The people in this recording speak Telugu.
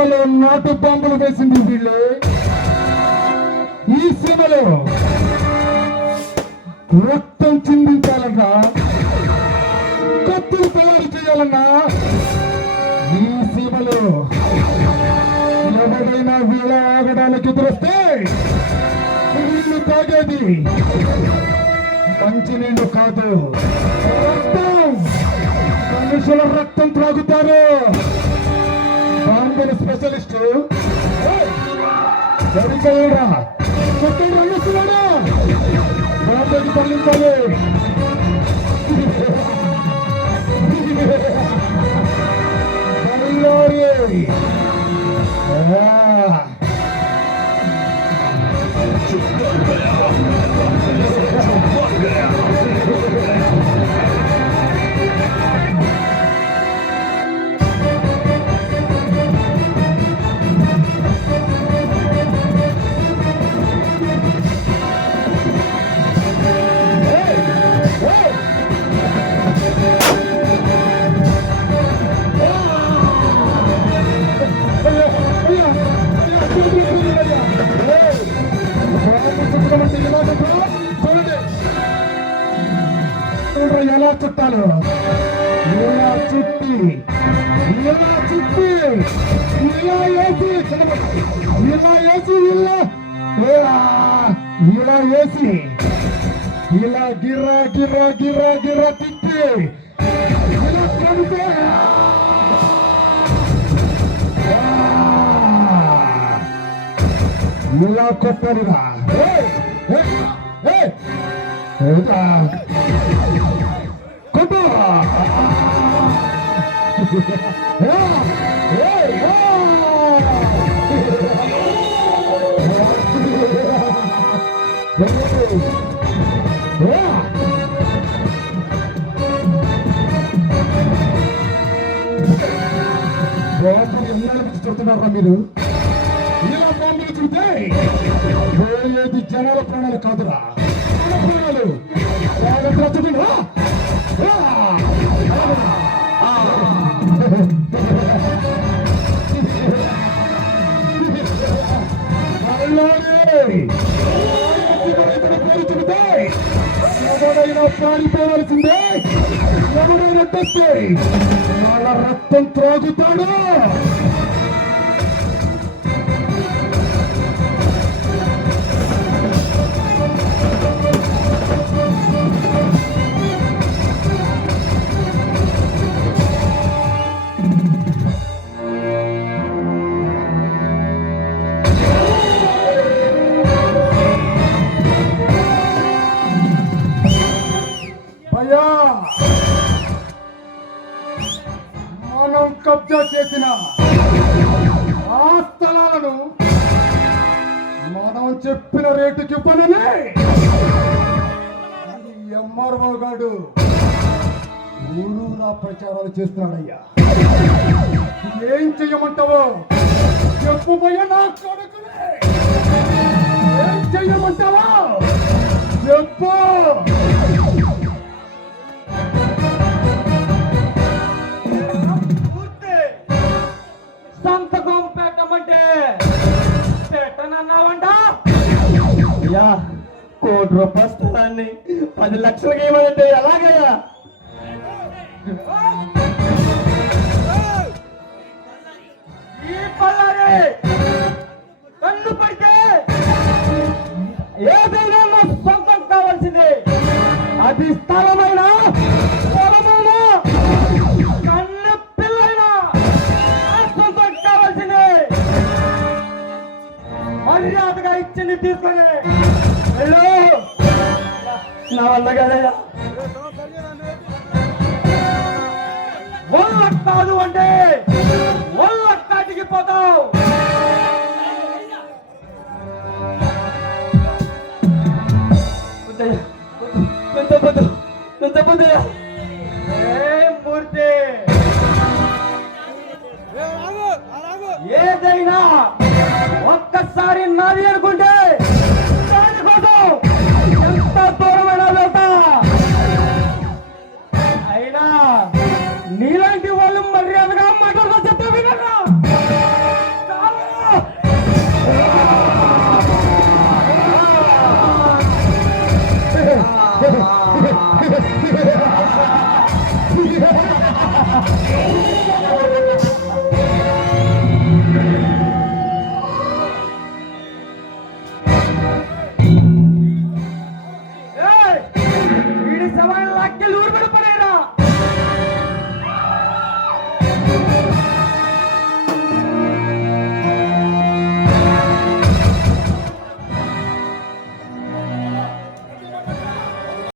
సీమలో నాటు బాంబులు వేసింది వీళ్ళే. ఈ సీమలో రక్తం చిందించాలన్నా, కత్తులు తయారు చేయాలన్నా ఈ సీమలో ఎవరైనా వీళ్ళ ఆగడానికి ఎదురొస్తే వీళ్ళు తాగేది మంచినీళ్ళు కాదు, రక్తం. మనుషుల రక్తం త్రాగుతారు. బాంబుల స్పెషలిస్ట్ సరిగ్గా చుట్టూ రంగిస్తున్నాడు. బాంబుకి తరలించాలి. ఎలా చుట్టాలు, ఇలా చుట్టి ఇలా చుట్టి ఇలా వేసి ఇలా వేసి ఇలా వేసి ఇలా గిర్రా గిర్రా గిర్రా గిర్రా తిప్పి ఇలా కడితే ఇలా కొట్టాలిరా. కొట్టు ఎన్నాళ్ళకి చెప్తున్నారా మీరు? ఇలా బాంబులు చుడితే పోయేది జనాల ప్రాణాలు కాదురా, ప్రాణాలు. ఎవరైనా పారిపోవలసిందే, ఎవరైనా తెస్తే వాళ్ళ రక్తం త్రాగుతాడు. మనం కబ్జా చేసిన ఆ స్థలాలను మనం చెప్పిన రేటుకి ఇవ్వనని ఎంఆర్ఓ గారు ఊరూరా ప్రచారాలు చేస్తున్నాడయ్యా. ఏం చెయ్యమంటావో చెప్పు భయ్యా, నా కొడుకునే. ఏం చెయ్యమంటావా చెప్పు. సంతకం పెట్టమంటే పెట్టనన్నావంట. 1 కోటి రూపాయల స్థలాన్ని 10 లక్షలకి ఏమంటే ఎలాగయ్యా? ఈ పల్లారే కన్ను పడితే ఏదైనా నా సొంతం కావాల్సిందే. అది స్థలమైనా పొలమైనా కన్ను పిల్లైనా సొంతం కావాల్సిందే. మర్యాదగా ఇచ్చింది తీసుకొని వెళ్ళు. నా వల్ల కదయ్యా. వల్ల కాదు అంటే వల్ల కాటికి పోతావు. మూర్తి, ఏదైనా ఒక్కసారి నాది అనుకుంటే